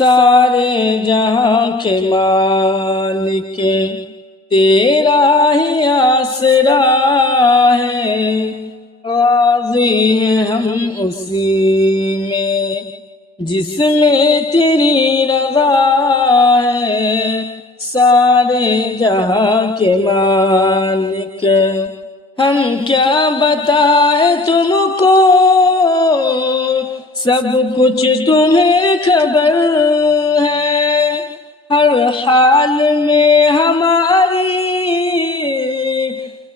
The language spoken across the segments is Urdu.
سارے جہاں کے مالک تیرا ہی آسرا ہے، راضی ہیں ہم اسی میں جس میں تیری رضا ہے۔ سارے جہاں کے مالک ہم کیا بتائیں تم کو، سب کچھ تمہیں خبر ہے، ہر حال میں ہماری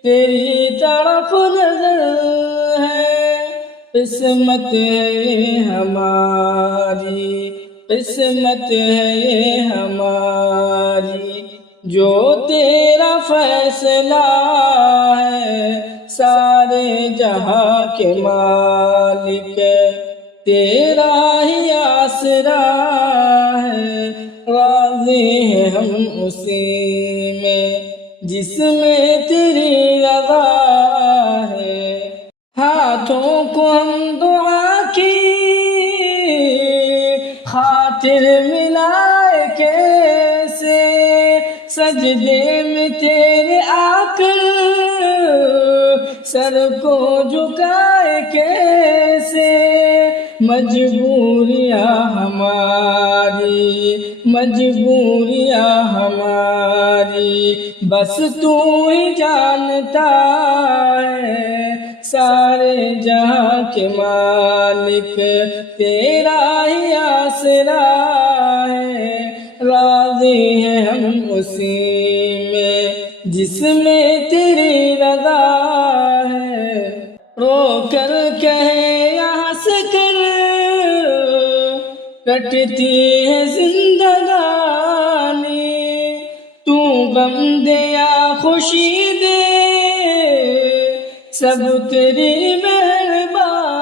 تیری طرف نظر ہے۔ قسمت ہے ہماری، قسمت ہے ہماری، جو تیرا فیصلہ ہے۔ سارے جہاں کے مالک تیرا ہی آسرا ہے، راضی ہیں ہم اسی میں جس میں تیری رضا ہے۔ ہاتھوں کو ہم دعا کی خاطر ملائے کیسے، سجدے میں تیرے آ کر سر کو جھکائے کیسے۔ مجبوریاں ہماری، مجبوریاں ہماری، بس تو ہی جانتا ہے۔ سارے جہاں کے مالک تیرا ہی آسرا ہے، راضی ہیں ہم اسی میں جس میں تیری رضا ہے۔ رو کر کہے یا ہنس کر کٹتی ہے زندگانی، تو غم دے یا خوشی دے سب تیری مہربانی۔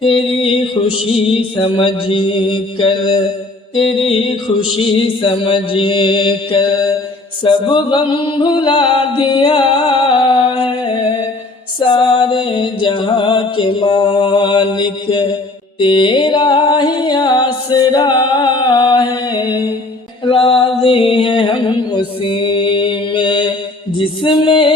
تیری خوشی سمجھ کر، تیری خوشی سمجھ کر سب غم بھلا دیا ہے۔ سارے جہاں کے مالک تیرا ہی آسرا ہے، راضی ہیں ہم اسی میں جس میں